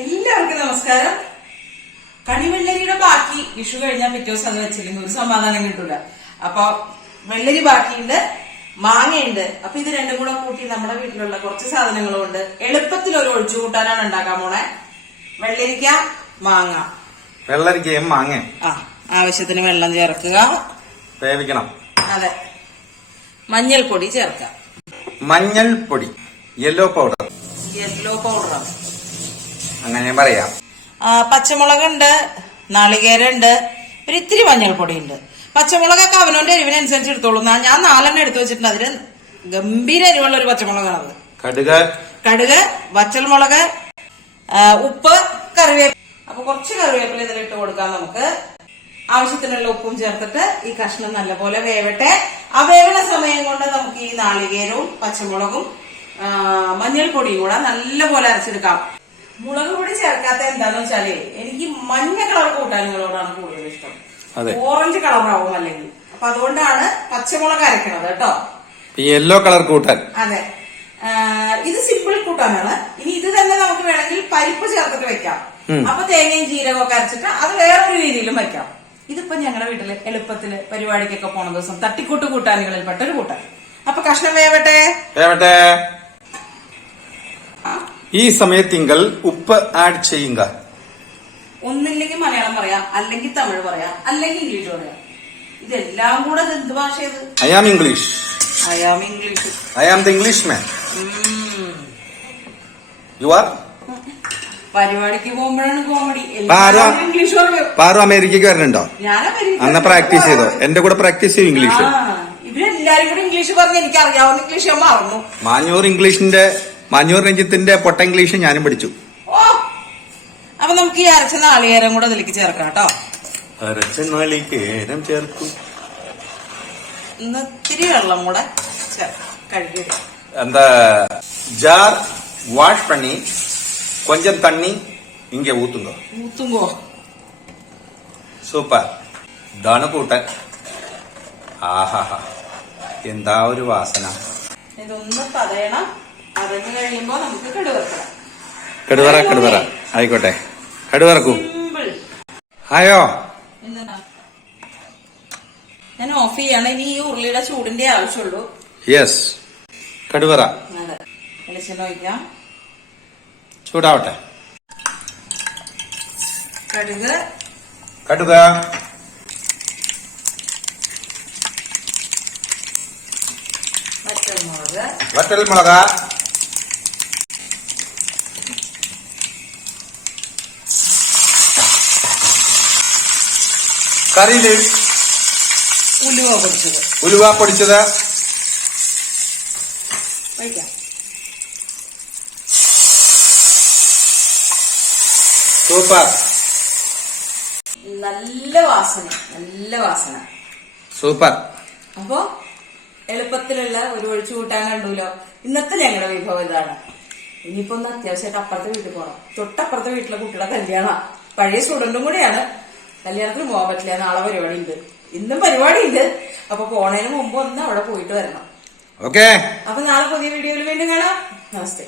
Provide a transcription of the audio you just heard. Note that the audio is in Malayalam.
എല്ലാവർക്കും നമസ്കാരം. കണിവെള്ളരിയുടെ ബാക്കി വിഷു കഴിഞ്ഞാൽ പിറ്റേ ദിവസം അത് വെച്ചില്ലെങ്കിൽ ഒരു സമാധാനം കിട്ടൂല. അപ്പൊ വെള്ളരി ബാക്കിയുണ്ട് മാങ്ങയുണ്ട്. അപ്പൊ ഇത് രണ്ടും കൂടെ കൂട്ടി നമ്മുടെ വീട്ടിലുള്ള കുറച്ച് സാധനങ്ങളും ഉണ്ട്. എളുപ്പത്തിൽ ഒരു ഒഴിച്ചു കൂട്ടാനാണ് ഉണ്ടാക്കാൻ പോണേ. വെള്ളരിക്ക മാങ്ങ. വെള്ളരിക്കയും മാങ്ങ ആ ആവശ്യത്തിന് വെള്ളം ചേർക്കുക. വേവിക്കണം. അതെ. മഞ്ഞൾപ്പൊടി ചേർക്കാം. മഞ്ഞൾപ്പൊടി യെല്ലോ പൗഡർ യെല്ലോ പൗഡറാണ് അങ്ങനെ പറയാം. പച്ചമുളകുണ്ട് നാളികേരമുണ്ട് ഒരു ഇത്തിരി മഞ്ഞൾപ്പൊടിയുണ്ട്. പച്ചമുളകൊക്കെ അവനോന്റെ എരിവിനനുസരിച്ച് എടുത്തോളൂ. ഞാൻ നാലെണ്ണം എടുത്തു വെച്ചിട്ടുണ്ട്. അതിന് ഗംഭീര എരിവുള്ള ഒരു പച്ചമുളകാണത്. കടുക്. കടുക് വച്ചൽമുളക് ഉപ്പ് കറിവേപ്പില അപ്പൊ കുറച്ച് കറിവേപ്പില ഇതിലിട്ട് കൊടുക്കാം നമുക്ക്. ആവശ്യത്തിനുള്ള ഉപ്പും ചേർത്തിട്ട് ഈ കഷ്ണം നല്ലപോലെ വേവട്ടെ. ആ വേവണ സമയം കൊണ്ട് നമുക്ക് ഈ നാളികേരവും പച്ചമുളകും മഞ്ഞൾപ്പൊടിയും കൂടെ നല്ലപോലെ അരച്ചെടുക്കാം. മുളക് പൊടി ചേർക്കാത്ത എന്താന്ന് വെച്ചാൽ എനിക്ക് മഞ്ഞ കളർ കൂട്ടാനുകളോടാണ് കൂടുതൽ ഇഷ്ടം. ഓറഞ്ച് കളറാവും അല്ലെങ്കിൽ. അപ്പൊ അതുകൊണ്ടാണ് പച്ചമുളക് അരക്കണത് കേട്ടോ. യെല്ലോ കളർ കൂട്ടാൻ. അതെ. ഇത് സിമ്പിൾ കൂട്ടാനാണ്. ഇനി ഇത് തന്നെ നമുക്ക് വേണമെങ്കിൽ പരിപ്പ് ചേർത്തിട്ട് വെക്കാം. അപ്പൊ തേങ്ങയും ജീരകവും ഒക്കെ അരച്ചിട്ട് അത് വേറൊരു രീതിയിലും വെക്കാം. ഇതിപ്പോ ഞങ്ങളുടെ വീട്ടിൽ എളുപ്പത്തിൽ പരിപാടിക്കൊക്കെ പോണ ദിവസം തട്ടിക്കൂട്ട് കൂട്ടാനുകളിൽ പെട്ടൊരു കൂട്ടാൻ. അപ്പൊ കഷ്ണം വേവട്ടെ? വേവട്ടെ. ആ, ഈ സമയത്തിങ്കൽ ഉപ്പ് ആഡ് ചെയ്യുക. ഒന്നില്ലെങ്കിൽ മലയാളം പറയാം അല്ലെങ്കിൽ തമിഴ് പറയാം അല്ലെങ്കിൽ ഇംഗ്ലീഷ് പറയാം. ഇതെല്ലാം കൂടെ എന്ത് ഭാഷ I am English I am English I am the English man you are പരിപാടിക്ക് പോകുമ്പോഴാണ് കോമഡി ഇംഗ്ലീഷ് പാറു അമേരിക്കക്ക് വരുന്നുണ്ടോ ഞാൻ അന്ന് പ്രാക്ടീസ് ചെയ്തോ? എന്റെ കൂടെ പ്രാക്ടീസ് ചെയ്യും ഇംഗ്ലീഷ് ഇവരെല്ലാരും കൂടെ ഇംഗ്ലീഷ് പറഞ്ഞ് എനിക്ക് അറിയാവുന്ന ഇംഗ്ലീഷ് ഞാൻ മറന്നു. മാഞ്ഞൂർ ഇംഗ്ലീഷിന്റെ മാഞ്ഞൂർ രഞ്ജിത്തിന്റെ പൊട്ട ഇംഗ്ലീഷ് ഞാനും പഠിച്ചു. അപ്പൊ നമുക്ക് ഈ അരച്ച നാളികേരം കൂടെ അതിലേക്ക് ചേർക്കാം കേട്ടോ. അരച്ച നാളികേരം ചേർക്കും. ഇത്തിരി വെള്ളം കൂടെ കഴുകി എന്താ ജാർ വാഷ് പണി കൊഞ്ചം തണ്ണി ഇങ്ങ ഊത്തുങ്കോ ഊത്തുങ്കോ സൂപ്പർ. ഇതാണ് കൂട്ടൻ ആഹാ എന്താ ഒരു വാസന. ഇതൊന്ന് പതയണം. നമുക്ക് കടുവറ കടുവറ. ആയിക്കോട്ടെ. കടുവറക്കൂ. ഹായോ ഞാൻ ഓഫ് ചെയ്യാണ്. ഇനി ഈ ഉരുളിയുടെ ചൂടിന്റെ ആവശ്യമുള്ളൂ. യെസ് കടുവറ. അതെ വെളിച്ചെണ്ണ ഒഴിക്കാം. ചൂടാവട്ടെ. കടുക്. കടുക. വറ്റൽമുളക്. വറ്റൽ കറിയിൽ ഉലുവ പൊടിച്ചത്. ഉലുവ പൊടിച്ചത്. സൂപ്പർ. നല്ല വാസന നല്ല വാസന. സൂപ്പർ. അപ്പോ എളുപ്പത്തിലുള്ള ഒരു ഒഴിച്ചു കൂട്ടാൻ കണ്ടൂലോ? ഇന്നത്തെ ഞങ്ങളുടെ വിഭവം ഇതാണ്. ഇനിയിപ്പോ ഒന്ന് അത്യാവശ്യമായിട്ട് അപ്പുറത്തെ വീട്ടിൽ പോകണം തൊട്ടപ്പുറത്തെ വീട്ടിലെ കുട്ടിയുടെ കല്യാണ പഴയ സ്റ്റുഡന്റും കൂടെയാണ്. കല്യാണത്തിന് പോകാൻ പറ്റില്ല നാളെ പരിപാടി ഉണ്ട് ഇന്നും പരിപാടി ഉണ്ട് അപ്പൊ പോണതിന് മുമ്പ് ഒന്ന് അവിടെ പോയിട്ട് വരണം. ഓക്കെ അപ്പൊ നാളെ പുതിയ വീഡിയോയിൽ വീണ്ടും കാണാം. നമസ്തേ.